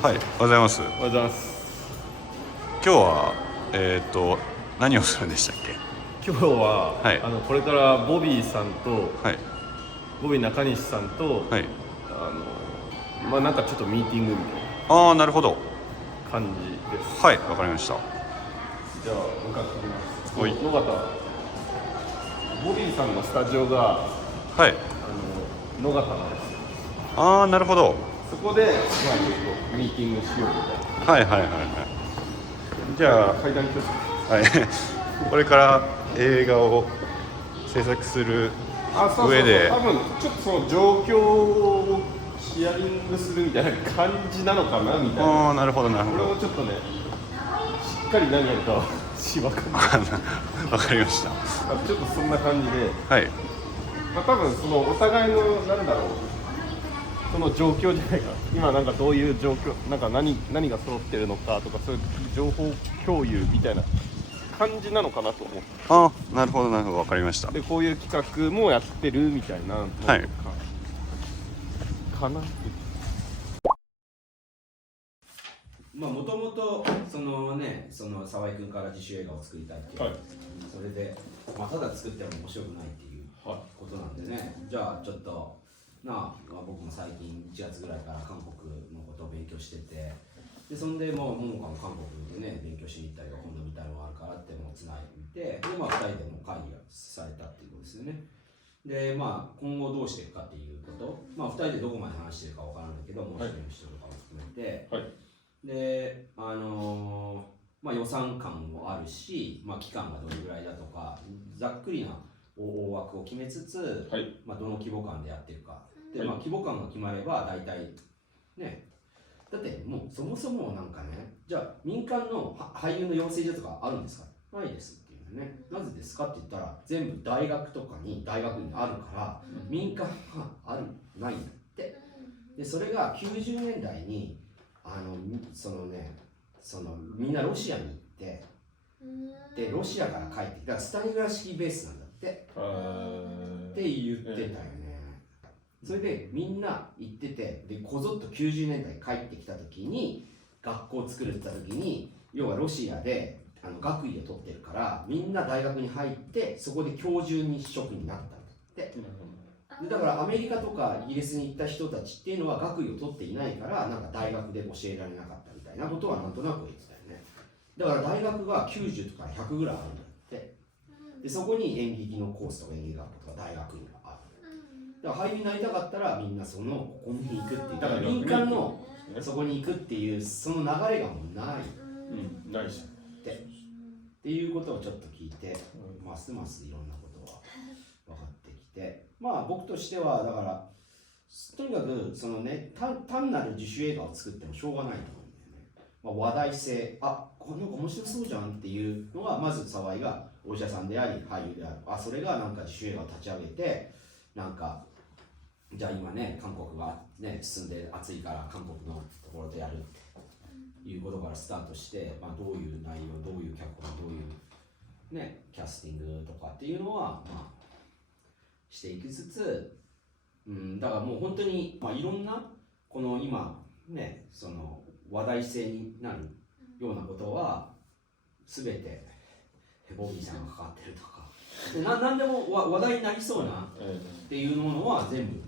はい、おはようございます。おはようございます。今日は何をするんでしたっけ？今日は、はい、これからボビーさんとはい、ボビー中西さんとはい。なんかちょっとミーティングみたいああ、なるほど。な感じです。はい、わかりました。じゃあ向かってきます。はい、野方、ボビーさんのスタジオがはい。野方なんですよ。ああ、なるほど。そこでちょっとミーティングしようみたいはい、はい、はい、はい。じゃな。階段気をつけあ、はい。これから映画を制作するて。そうそうそう。上で、多分ちょっとその状況をヒアリングするみたいな感じなのかなみたいな。ああ、なるほど、なるほ俺もど。ちょっとね、しっかり何やるかは分かんない。わかりました。ちょっとそんな感じで、はい、多分そのお互いのなんだろう、その状況じゃないか。今なんかどういう状況、なんか何が揃ってるのかとかそういう情報共有みたいな感じなのかなと思って。ああ、なるほど、なるほど、わかりました。でこういう企画もやってるみたいなのとか、はいかな。もともとその沢井君から自主映画を作りたいっていう、はい、それで、ただ作っても面白くないっていうことなんでね、じゃあちょっと僕も最近1月ぐらいから韓国のことを勉強してて、でそんでもう桃香も韓国でね勉強しに行ったり今度見たいのがあるからってもうつないでみて、で2人でもう会議がされたっていうことですよね。で今後どうしていくかっていうこと、2人でどこまで話してるかわからないけど、もう一人の人とかも含めて、はい、で予算感もあるし、期間がどれぐらいだとかざっくりな大枠を決めつつ、はい、どの規模感でやってるかで、規模感が決まれば大体ね、だってもうそもそもなんかね、じゃあ民間の俳優の養成所とかあるんですか？ないですっていうね。なぜですかって言ったら全部大学とかにあるから民間はないんだって。でそれが90年代にみんなロシアに行って、でロシアから帰ってきたスタリグラ式ベースなんだってって言ってたよね。それでみんな行ってて、でこぞっと90年代帰ってきた時に学校を作るって言った時に、要はロシアで学位を取ってるからみんな大学に入ってそこで教授に職になったんだって。でだからアメリカとかイギリスに行った人たちっていうのは学位を取っていないからなんか大学で教えられなかったみたいなことはなんとなく言ってたよね。だから大学が90とか100ぐらいあるんだって。でそこに演劇のコースとか演劇学校とか大学院がある。だから俳優になりたかったらみんなここに行くっていう、だから民間のそこに行くっていうその流れがもうない、ないしっていうことをちょっと聞いて、ますますいろんなことが分かってきて、僕としてはだからとにかくそのね、単なる自主映画を作ってもしょうがないと思うんだよね。話題性、なんか面白そうじゃんっていうのがまず沢井がお医者さんであり俳優である。それがなんか自主映画を立ち上げて、なんかじゃあ今ね韓国がね進んで暑いから韓国のところでやるっていうことからスタートして、どういう内容、どういう脚本、どういうねキャスティングとかっていうのはしていきつつ、だからもう本当にいろんなこの今ねその話題性になるようなことは全てボビーさんが関わってるとか、何でも話題になりそうなっていうものは全部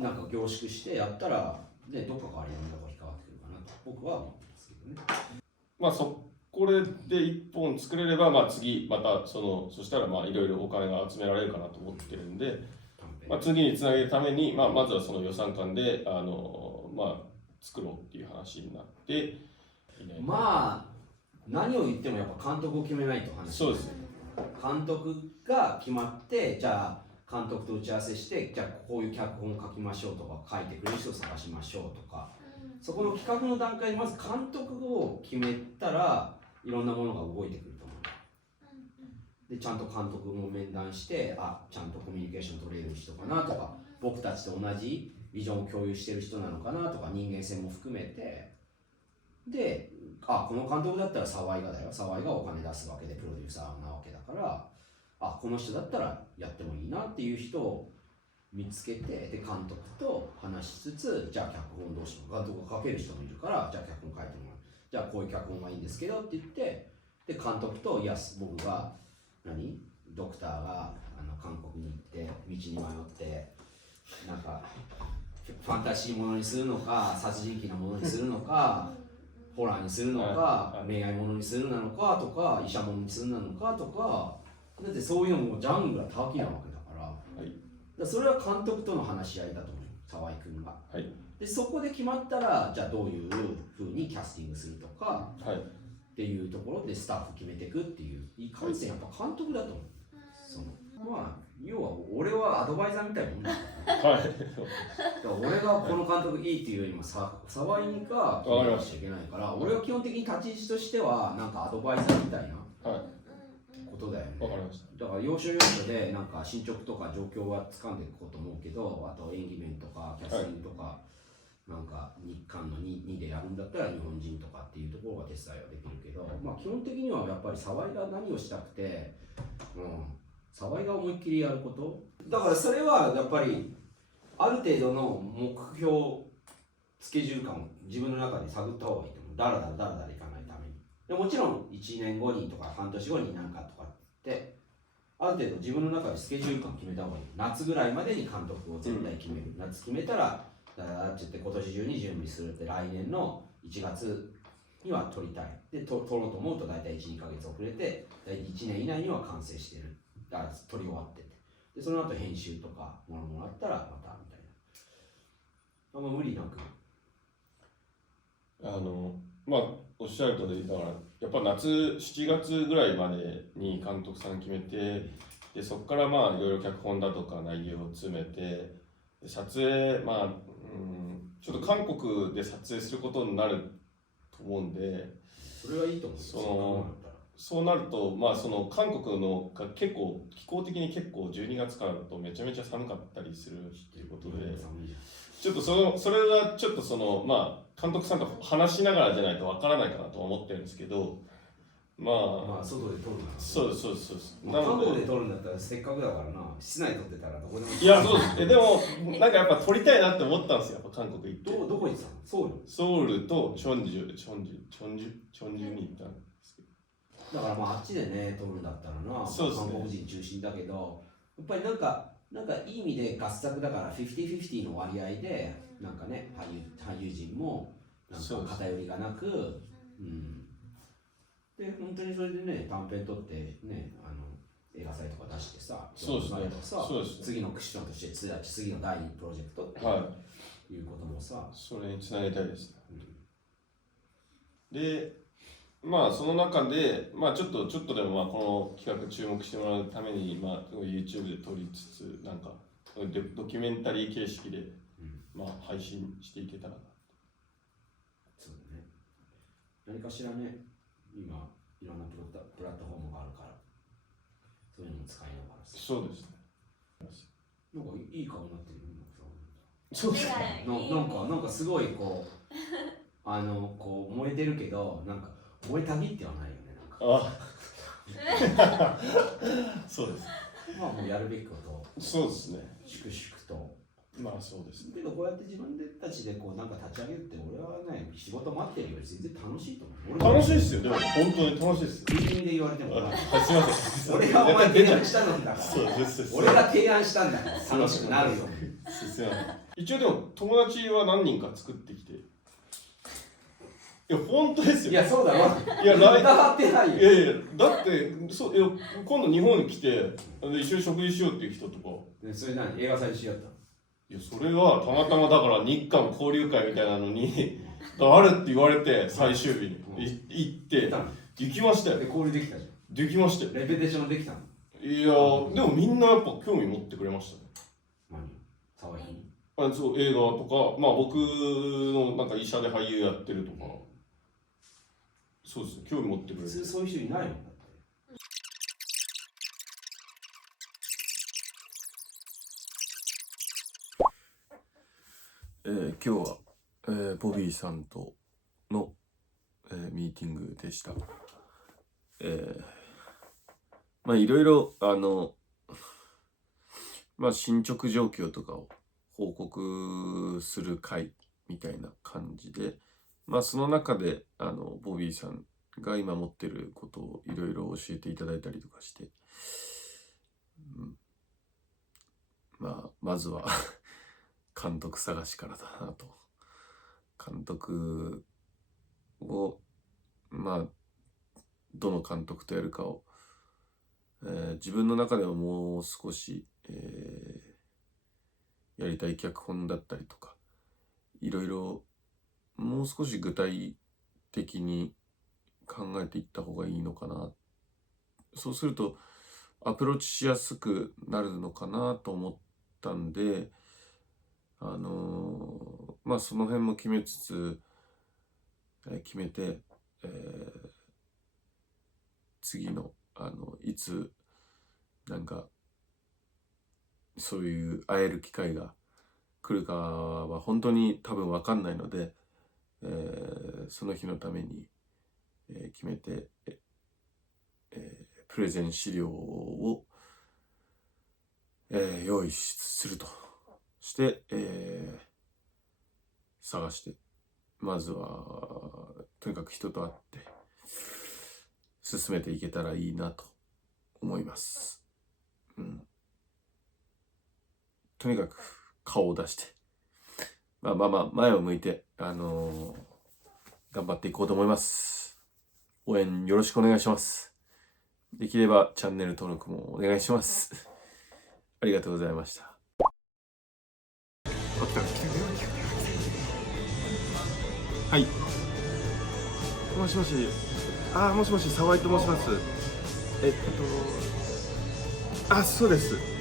なんか凝縮してやったら、ね、どっかからいろんなところに関わってくるかなと僕は思ってますけどね。これで1本作れれば、次またそしたらいろいろお金が集められるかなと思ってるんで、次につなげるために、まずはその予算感で作ろうっていう話になって、何を言ってもやっぱ監督を決めないと話。そうですね。監督が決まって、じゃあ監督と打ち合わせして、じゃあこういう脚本を書きましょうとか、書いてくれる人を探しましょうとか、そこの企画の段階でまず監督を決めたらいろんなものが動いてくると思う。でちゃんと監督も面談して、ちゃんとコミュニケーション取れる人かなとか、僕たちと同じビジョンを共有してる人なのかなとか、人間性も含めて、でこの監督だったら沢井がお金出すわけでプロデューサーなわけだから、この人だったらやってもいいなっていう人見つけて、で監督と話しつつ、じゃあ脚本どうしよう、監督が書ける人もいるから、じゃあ脚本書いてもらう、じゃあこういう脚本がいいんですけどって言って、で監督と僕がドクターが韓国に行って道に迷ってなんかファンタジーものにするのか、殺人鬼のものにするのか、ホラーにするのか、恋愛ものにするのかとか、医者ものにするのかとか、だってそういうのもジャンルが多岐なわけだから、だからそれは監督との話し合いだと思う、沢井君が。でそこで決まったら、じゃあどういうふうにキャスティングするとか、っていうところでスタッフ決めていくっていう、いかんせんやっぱ監督だと思う。まあ要は俺はアドバイザーみたいなもんだからね。だから俺がこの監督いいっていうよりも沢井が決めなきゃいけないから、俺は基本的に立ち位置としてはなんかアドバイザーみたいなことだよね。だから要所要所でなんか進捗とか状況は掴んでいこうと思うけど、あと演技面とかキャスティングとか、なんか日韓の 2でやるんだったら日本人とかっていうところが手伝いはできるけど、まあ基本的にはやっぱり沢井が何をしたくて、沢井が思いっきりやること。だからそれはやっぱりある程度の目標スケジュール感を自分の中で探った方がいいと思う。だらだらいかないために。でもちろん1年後にとか半年後になんかとかってある程度自分の中でスケジュール感を決めた方がいい。夏ぐらいまでに監督を絶対決める。夏決めたらだからって言って今年中に準備するって、来年の1月には撮りたい。で撮ろうと思うと大体 1,2 ヶ月遅れて、大体1年以内には完成してる。だから撮り終わってて、でその後編集とかものもらったらまたみたいな。あんま無理なく。まあおっしゃる通りだから、やっぱ夏7月ぐらいまでに監督さん決めて、でそこからまあいろいろ脚本だとか内容を詰めて、撮影ちょっと韓国で撮影することになると思うんで、それはいいと思う。そうなると、まあその韓国のが結構気候的に結構12月からだとめちゃめちゃ寒かったりするっていうことで、ちょっとそれがちょっとまあ監督さんと話しながらじゃないとわからないかなと思ってるんですけど、まあ外で撮るならそうです韓国で撮るんだったらせっかくだからな、室内撮ってたらどこでもいやそうですでもなんかやっぱ撮りたいなって思ったんですよ。やっぱ韓国行ってどこ行ってたの？ソウルとチョンジュに行ったんですけど。だからまああっちでね撮るんだったらな、韓国人中心だけど、やっぱりなんかいい意味で合作だから50-50の割合でなんかね、俳優陣もなんか偏りがなく、で本当にそれでね短編撮ってね、映画祭とか出してさ、次のクッションとして次の第2プロジェクトっていうこともさ、それにつなげたいですね。でまあその中で、まあ、ちょっとでもまあこの企画注目してもらうために、まあ、YouTube で撮りつつなんかドキュメンタリー形式で、まあ、配信していけたらな。そうだね。何かしらね、今いろんなプラットフォームがあるから、そういうのも使いながらさ。そうですね。なんかいい顔になってるよね。そうですね。なんかすごいこうこう燃えてるけど、なんか燃えたぎってはないよね。なんかそうです。まあもうやるべきことをそうですね。粛々と。まあそうですね。けどこうやって自分たちでこうなんか立ち上げるって、俺はね仕事待ってるより全然楽しいと思う。楽しいですよ。でも本当に楽しいです。いい意味で言われてもすみません。俺がお前提案したのだから。俺が提案したんだから。楽しくなるように。すみません。一応でも友達は何人か作ってきて。いや本当ですよ。いやそうだろ。いや疑ってないよ。いやだって今度日本に来て一緒に食事しようっていう人とか。それ何？映画祭しやったの？いやそれはたまたまだから日韓交流会みたいなのにあるって言われて最終日に行って行きましたよ。交流できたじゃん。できましたよ。レペテーションできたの？いやでもみんなやっぱ興味持ってくれましたね。何？沢井に？そう映画とか、まあ僕のなんか医者で俳優やってるとか、そうですね、興味持ってくれる。普通そういう人いないもんだって。今日は、ボビーさんとの、ミーティングでした。まあいろいろ進捗状況とかを報告する会みたいな感じで、その中でボビーさんが今持ってることをいろいろ教えていただいたりとかして、まずは監督探しからだなと。監督をどの監督とやるかを、自分の中ではもう少し、やりたい脚本だったりとか、いろいろもう少し具体的に考えていった方がいいのかな。そうするとアプローチしやすくなるのかなと思ったんで、その辺も決めつつ、決めて、次のいつそういう会える機会が来るかは本当に多分分かんないので、その日のために、決めて、プレゼン資料を、用意するとして、探して、まずはとにかく人と会って進めていけたらいいなと思います。とにかく顔を出して、前を向いて、頑張っていこうと思います。応援よろしくお願いします。できればチャンネル登録もお願いします。ありがとうございました。はい。もしもし。もしもし、沢井と申します。そうです。